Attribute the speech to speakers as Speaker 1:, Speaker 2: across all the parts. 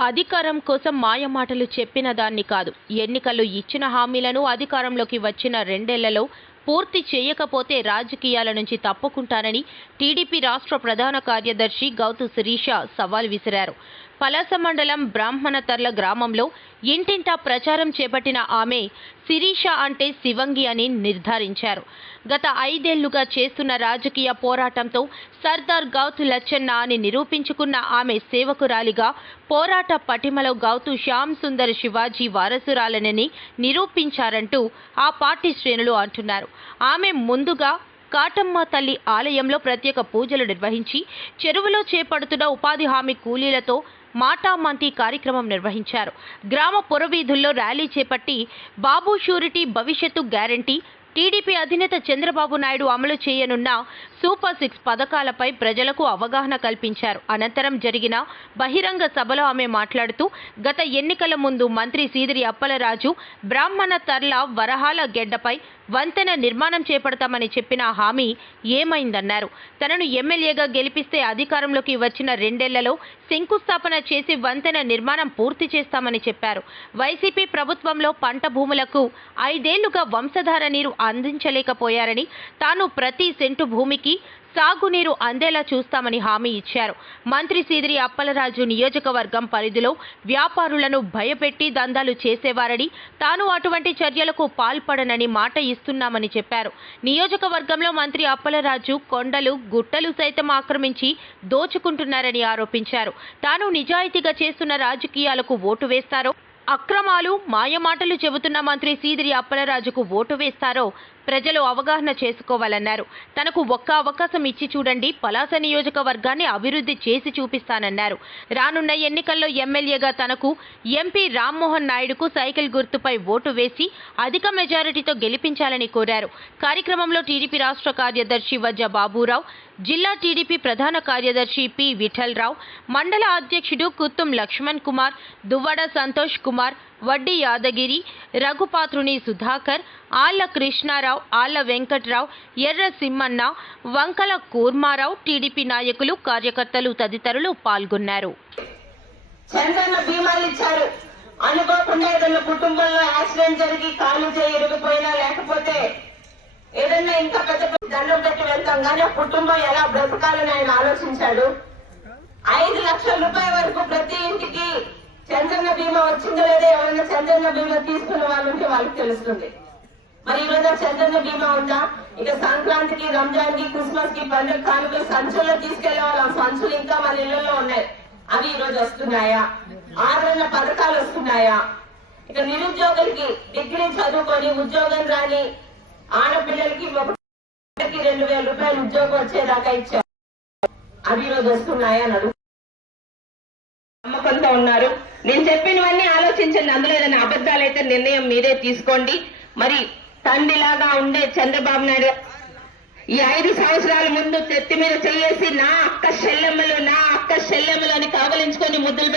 Speaker 1: అధికారం కోసం మాయమాటలు చెప్పిన దాన్ని కాదు. ఎన్నికలు ఇచ్చిన హామీలను అధికారంలోకి వచ్చిన రెండేళ్ళలో పూర్తి చేయకపోతే రాజకీయాల నుంచి తప్పుకుంటానని టీడీపీ రాష్ట్ర ప్రధాన కార్యదర్శి గౌతు శిరీష సవాల్ విసిరారు. పలాస మండలం బ్రాహ్మణతర్ల గ్రామంలో ఇంటింటా ప్రచారం చేపట్టిన ఆమె శిరీష అంటే శివంగి అని నిర్ధారించారు. గత ఐదేళ్ళుగా చేస్తున్న రాజకీయ పోరాటంతో సర్దార్ గౌతు లచ్చన్న అని నిరూపించుకున్న ఆమె సేవకురాలిగా పోరాట పటిమలో గౌతు శ్యామ్ సుందర్ శివాజీ వారసురాలనని నిరూపించారంటూ ఆ పార్టీ శ్రేణులు అంటున్నారు. ఆమె ముందుగా కాటమ్మ తల్లి ఆలయంలో ప్రత్యేక పూజలు నిర్వహించి చెరువులో చేపడుతున్న ఉపాధి హామీ కూలీలతో మాటామంతి కార్యక్రమం నిర్వహించారు. గ్రామ పురవీధుల్లో ర్యాలీ చేపట్టి బాబు షూరిటీ భవిష్యత్తు గ్యారంటీ టీడీపీ అధినేత చంద్రబాబు నాయుడు అమలు చేయనున్న సూపర్ సిక్స్ పథకాలపై ప్రజలకు అవగాహన కల్పించారు. అనంతరం జరిగిన బహిరంగ సభలో ఆమె మాట్లాడుతూ గత ఎన్నికల ముందు మంత్రి సీదిరి అప్పలరాజు బ్రాహ్మణ తర్ల వరహాల గెడ్డపై వంతెన నిర్మాణం చేపడతామని చెప్పిన హామీ ఏమైందన్నారు. తనను ఎమ్మెల్యేగా గెలిపిస్తే అధికారంలోకి వచ్చిన రెండేళ్ళలో శంకుస్థాపన చేసి వంతెన నిర్మాణం పూర్తి చేస్తామని చెప్పారు. వైసీపీ ప్రభుత్వంలో పంట భూములకు ఐదేళ్ళుగా వంశధార నీరు అందించలేకపోయారని తాను ప్రతి సెంటు భూమికి సాగునీరు అందేలా చూస్తామని హామీ ఇచ్చారు. మంత్రి సీదిరి అప్పలరాజు నియోజకవర్గం పరిధిలో వ్యాపారులను భయపెట్టి దందాలు చేసేవారని తాను అటువంటి చర్యలకు పాల్పడనని మాట చేస్తున్నామని చెప్పారు. నియోజకవర్గంలో మంత్రి అప్పలరాజు కొండలు గుట్టలు సైతం ఆక్రమించి దోచుకుంటున్నారని ఆరోపించారు. తాను నిజాయితీగా చేస్తున్న రాజకీయాలకు ఓటు వేస్తారో అక్రమాలు మాయమాటలు చెబుతున్న మంత్రి సీదిరి అప్పలరాజుకు ఓటు వేస్తారో ప్రజలు అవగాహన చేసుకోవాలన్నారు. తనకు ఒక్క అవకాశం ఇచ్చి చూడండి పలాస నియోజకవర్గాన్ని అభివృద్ధి చేసి చూపిస్తానన్నారు. రానున్న ఎన్నికల్లో ఎమ్మెల్యేగా తనకు ఎంపీ రామ్మోహన్ నాయుడుకు సైకిల్ గుర్తుపై ఓటు వేసి అధిక మెజారిటీతో గెలిపించాలని కోరారు. కార్యక్రమంలో టీడీపీ రాష్ట్ర కార్యదర్శి వజ్జ బాబురావు జిల్లా టీడీపీ ప్రధాన కార్యదర్శి పి విఠలరావు మండల అధ్యక్షుడు కుత్తుం లక్ష్మణ్ కుమార్ దువ్వడ సంతోష్ కుమార్ వడ్డి యాదగిరి రఘుపాత్రుని సుధాకర్ ఆళ్ళ కృష్ణారావు ఆళ్ళ వెంకట్రావు ఎర్ర సిమ్మన్న వంకల కూర్మారావు టీడీపీ నాయకులు కార్యకర్తలు తదితరులు పాల్గొన్నారు.
Speaker 2: చంద్రన్న ఇచ్చారు. అనుకోకుండా ఏదైనా కుటుంబంలో యాక్సిడెంట్ జరిగి కాలు చేయి ఇరిగిపోయినా లేకపోతే ఏదైనా ఇంకా పెద్ద పెద్ద దండం పెట్టి వెళ్తాం కానీ ఆ కుటుంబం ఎలా బ్రతకాలని ఆయన ఆలోచించాడు. ఐదు లక్షల రూపాయల వరకు ప్రతి ఇంటికి చంద్రన్న బీమా వచ్చిందో చంద్రన్న బీమా తీసుకున్న వాళ్ళు ఉంటే వాళ్ళకి తెలుస్తుంది. మరి ఈ రోజు చంద్రన్న బీమా ఉందా? ఇక సంక్రాంతికి రంజాన్కి క్రిస్మస్కి పండుగ కానుకలు సంచుల్లో తీసుకెళ్ళే వాళ్ళ సంచులు ఇంకా మన ఇళ్ళలో ఉన్నాయి. అవి ఈ రోజు వస్తున్నాయా? ఆదరణ పథకాలు వస్తున్నాయా? ఇక నిరుద్యోగులకి డిగ్రీ చదువుకొని ఉద్యోగం రాని ఆడపిల్లలకి ఒకటికి రెండు వేల రూపాయలు ఉద్యోగం వచ్చేదాకా ఇచ్చారు. అవి ఈ రోజు వస్తున్నాయా అని అడుగు నమ్మకంతో ఉన్నారు. నేను చెప్పి ఆలోచించండి. అందులో ఏదైనా అబద్ధాలైతే నిర్ణయం మీరే తీసుకోండి. మరి తండ్రిలాగా ఉండే చంద్రబాబు నాయుడు ఈ ఐదు సంవత్సరాల ముందు తెత్తి మీద చేసి నా అక్క శల్యమ్మలు నా అక్క శల్యమ్మలు అని కావలించుకొని ముద్దులు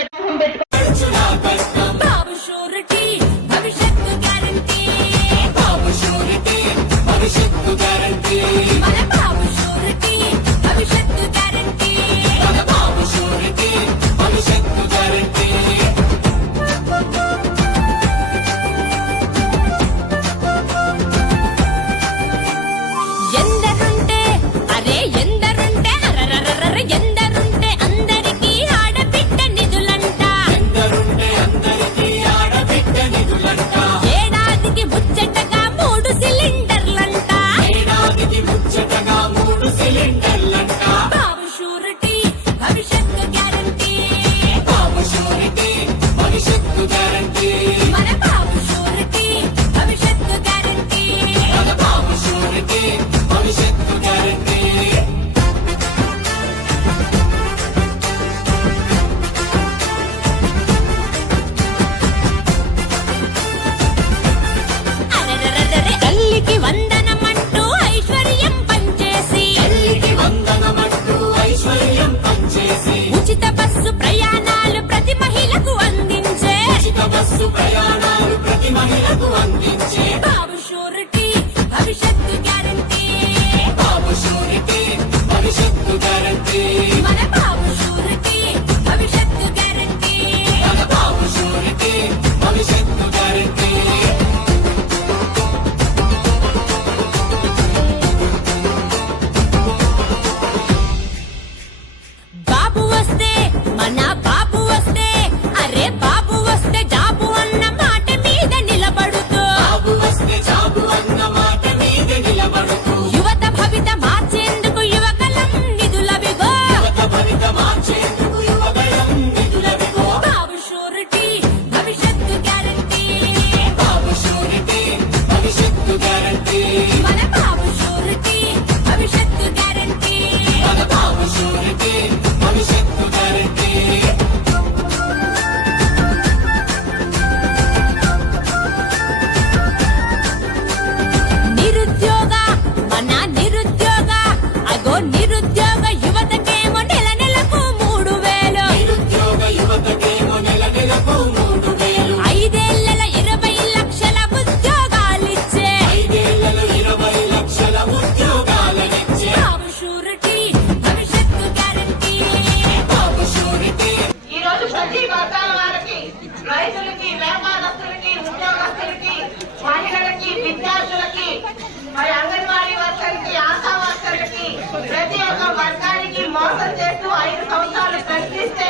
Speaker 3: ప్రశ్నిస్తే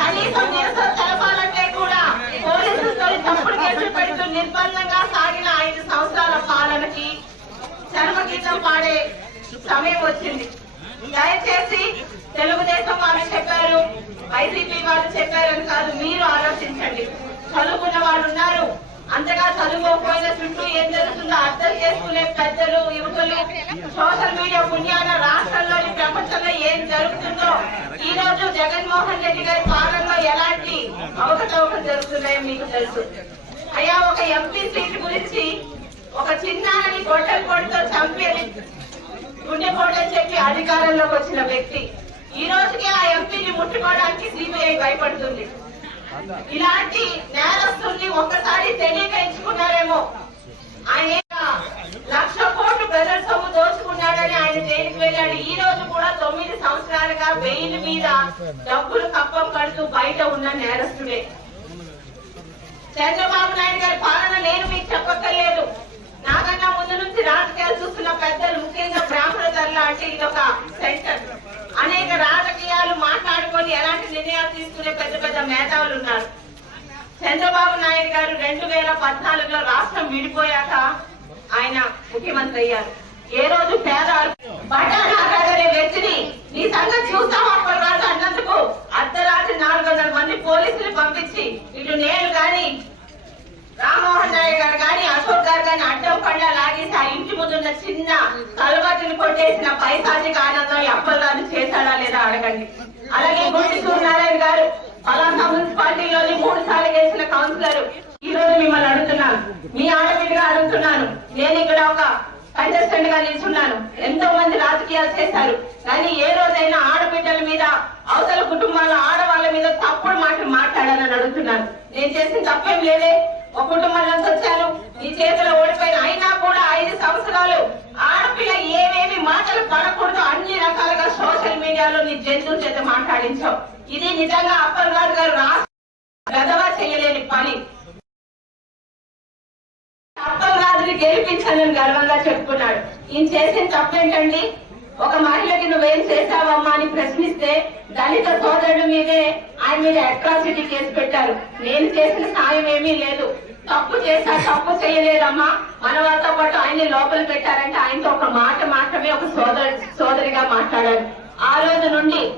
Speaker 3: కనీసం
Speaker 4: నిరసన తెలపాలంటే కూడా పోలీసులతో
Speaker 3: తప్పుడు కేసులు పెడుతూ నిర్బంధంగా
Speaker 4: సాగిన ఐదు సంవత్సరాల పాలనకి చర్మగీతం
Speaker 3: పాడే
Speaker 2: సమయం వచ్చింది. దయచేసి తెలుగుదేశం వాళ్ళు చెప్పారు వైసీపీ వాళ్ళు చెప్పారని కాదు మీరు ఆలోచించండి. చదువుకున్న వాళ్ళు ఉన్నారు అంతగా చదువుకోకపోయిన చుట్టూ ఏం జరుగుతుందో అర్థం చేసుకునే పెద్దలు యువకులు సోషల్ మీడియా పుణ్యాన రాష్ట్రంలోని ప్రపంచంలో ఏం జరుగుతుందో ఈ రోజు జగన్మోహన్ రెడ్డి గారి పాలనలో ఎలాంటి అవకతవకలు జరుగుతున్నాయో మీకు తెలుసు. అయ్యా ఒక ఎంపీ సీట్ గురించి ఒక చిన్నాని గొడ్డల కొడుతో చంపి గుండెపోటని చెప్పి అధికారంలోకి వచ్చిన వ్యక్తి. ఈ రోజుకి ఆ ఎంపీని ముట్టుకోవడానికి సిబిఐ భయపడుతుంది. ఇలాంటి నేరస్తుల్ని ఒక్కసారి తెలియక ఎంచుకున్నారేమో ఆయన లక్ష కోట్లు ప్రజల సొమ్ము దోచుకున్నాడని ఆయన జైలుకు వెళ్ళాడు. ఈ రోజు కూడా తొమ్మిది సంవత్సరాలుగా బెయిల్ మీద డబ్బులు కప్పం కడుతూ బయట ఉన్న నేరస్తుడే. చంద్రబాబు నాయుడు గారి పాలన నేను మీకు చెప్పక్కర్లేదు. నాకన్నా ముందు నుంచి రాజకీయాలు చూస్తున్న పెద్దలు ముఖ్యంగా బ్రాహ్మణ దళ అంటే ఇది ఒక సెంటర్. అనేక రాజకీయాలు తీసుకునే పెద్ద పెద్ద మేధావులు ఉన్నారు. చంద్రబాబు నాయుడు గారు రెండు వేల పద్నాలుగులో రాష్ట్రం విడిపోయాక ఆయన ముఖ్యమంత్రి అయ్యారు. ఏ రోజు పేద బటా అనే వ్యక్తిని నీ సంగతి చూస్తాం అప్పటి వరకు అన్నందుకు? అర్ధరాత్రి నాలుగు వందల మంది పోలీసులు పంపించి ఇటు నేను గాని రామ్మోహన్ నాయుడు గారు కానీ అశోక్ గారు కానీ అడ్డం పండ్ల లాగేసి ఆ ఇంటి ముందున్న చిన్న కలవటిని కొట్టేసిన పైసాజిక ఆనందం అప్పలరాజు చేశాడా లేదా అడగండి. అలాగే గుండి సూర్యనారాయణ గారు పలానా మున్సిపాలిటీలోని మూడు సార్లు గెలిచిన కౌన్సిలర్. ఈ రోజు మిమ్మల్ని అడుగుతున్నాను. మీ ఆడబిడ్డగా అడుగుతున్నాను. నేను ఇక్కడ ఒక కంటెస్టెంట్గా నిల్చున్నాను. ఎంతో మంది రాజకీయాలు చేశారు. కానీ ఏ రోజైనా ఆడబిడ్డల మీద అవతల కుటుంబాల ఆడవాళ్ళ మీద తప్పుడు మాటలు మాట్లాడాలని అడుగుతున్నాను. నేను చేసిన తప్పేం లేదే. ఒక కుటుంబం నుంచి వచ్చాను నీ చేతిలో ఓడిపోయిన అయినా కూడా ఐదు సంవత్సరాలు ఆడపిల్ల ఏమేమి మాటలు పడకూడదు అన్ని రకాలుగా సోషల్ మీడియాలో నీ జంతువు చేత మాట్లాడించావు. ఇది నిజంగా అప్పలరాజు గారు రాష్ట్ర చేయలేని పని. అప్పలరాజుని గెలిపించాలని గర్వంగా చెప్పుకున్నాడు. ఈయన చేసిన తప్పేంటండి? ఒక మహిళకి నువ్వేం చేశావమ్మా అని ప్రశ్నిస్తే దళిత సోదరుడి మీదే ఆయన మీద అట్రాసిటీ కేసు పెట్టారు. నేను చేసిన సాయం ఏమీ లేదు. తప్పు చేశా తప్పు చేయలేదమ్మా. మన వాళ్ళతో పాటు ఆయన్ని లోపల పెట్టారంటే ఆయనతో ఒక మాట మాత్రమే ఒక సోదరు సోదరిగా మాట్లాడారు. ఆ రోజు నుండి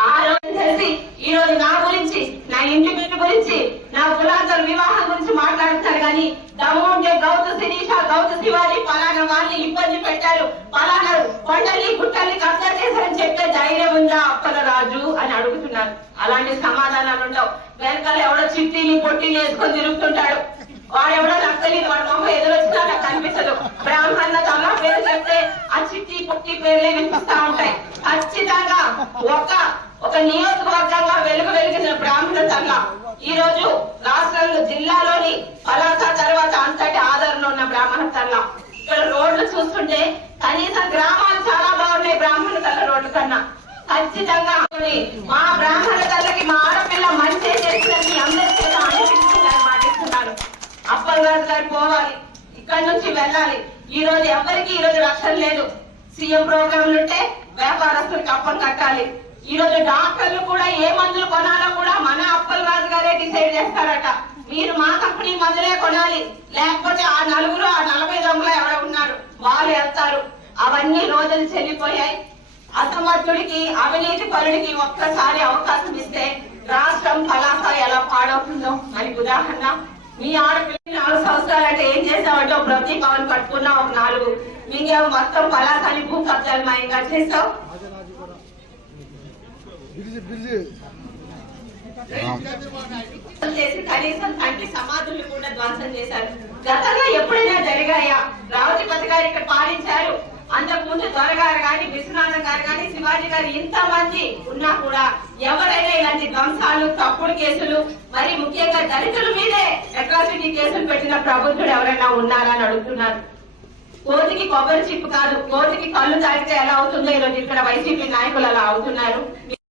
Speaker 2: ఆ రోజు తెలిసి ఈ రోజు నా గురించి నా ఇంటి గురించి నా కులాంతర వివాహం గురించి మాట్లాడుతున్నారు కానీ దమ్ము గౌత శిరీష గౌత శివాజీ పలానా వాళ్ళని ఇబ్బంది పెట్టారు. పలానా కొండల్ని గుట్టల్ని కబ్జా చేశారని చెప్పే ధైర్యం ఉందా అప్పల రాజు అని అడుగుతున్నారు. అలాంటి సమాధానాలు ఉండవు. వెనకాల ఎవడో చిట్టిని పొట్టిని వేసుకొని తిరుగుతుంటాడు. వాడు ఎవడో నక్కలేదు వాడి మొహం ఎదురొచ్చినా నాకు కనిపించదు బ్రాహ్మణ తమ పేరు చెప్తే ఆ చిట్టి పుట్టి పేర్లే వినిపిస్తా ఉంటాయి. ఖచ్చితంగా ఒక ఒక నియోజకవర్గంగా వెలుగు వెలిగిన బ్రాహ్మణ సంఘ ఈ రోజు రాష్ట్రంలో జిల్లాలోని పలాస తర్వాత అంతటి ఆదరణ ఉన్న బ్రాహ్మణ తల్ల. ఇక్కడ రోడ్లు చూస్తుంటే కనీసం గ్రామాలు చాలా బాగున్నాయి బ్రాహ్మణ తల్ల రోడ్లు కన్నా. ఖచ్చితంగా మా బ్రాహ్మణ తల్లకి మా ఆడపిల్ల మంచి చేసిందని అందరి చేత అనిపిస్తుందని మాటిస్తున్నారు అప్పలరాజు గారు పోవాలి ఇక్కడ నుంచి వెళ్ళాలి. ఈ రోజు ఎవరికి ఈ రోజు రక్షణ లేదు. సీఎం ప్రోగ్రాంలు ఉంటే వ్యాపారస్తులకు అప్పం కట్టాలి. ఈరోజు డాక్టర్లు కూడా ఏ మందులు కొనాలో కూడా మన అప్పలరాజు గారే డిసైడ్ చేస్తారట. మీరు మా కంపెనీ మందులే కొనాలి. లేకపోతే ఆ నలుగురు ఆ నలభై దొంగలు ఎవడ ఉన్నారు. వాళ్ళు వెళ్తారు అవన్నీ రోజులు చెల్లిపోయాయి. అసమర్థుడికి అవినీతి పరుడికి ఒక్కసారి అవకాశం ఇస్తే రాష్ట్రం కళాశ ఎలా పాడవుతుందో. మనకి ఉదాహరణ మీ ఆడపిల్ల నాలుగు సంవత్సరాలు అంటే ఏం చేసావంటే ఒక ప్రతి పవన్ పట్టుకున్నా ఒక నాలుగు. మీకేమో మొత్తం పలాసాన్ని భూ కబ్జాలు మాయంగా చేస్తావు చేసి కనీసం తండ్రి సమాధులు కూడా ధ్వంసం చేశారు. గతంలో ఎప్పుడైనా జరిగాయా? రావతిపతి గారు ఇక్కడ పాలించారు. అంతకు ముందు దొరగారు గాని విశ్వనాథం గారు గాని శివాజీ గారు ఇంత మంది ఉన్నా కూడా ఎవరైనా ఇలాంటి ధ్వంసాలు తప్పుడు కేసులు మరి ముఖ్యంగా దళితుల మీదే అట్రాసిటీ కేసులు పెట్టిన ప్రభుత్వుడు ఎవరైనా ఉన్నారా అని అడుగుతున్నారు. కోతికి కొబ్బరి చిప్పు కాదు కోతికి కళ్ళు తాగితే ఎలా అవుతుందో ఈరోజు ఇక్కడ వైసీపీ నాయకులు అలా అవుతున్నారు.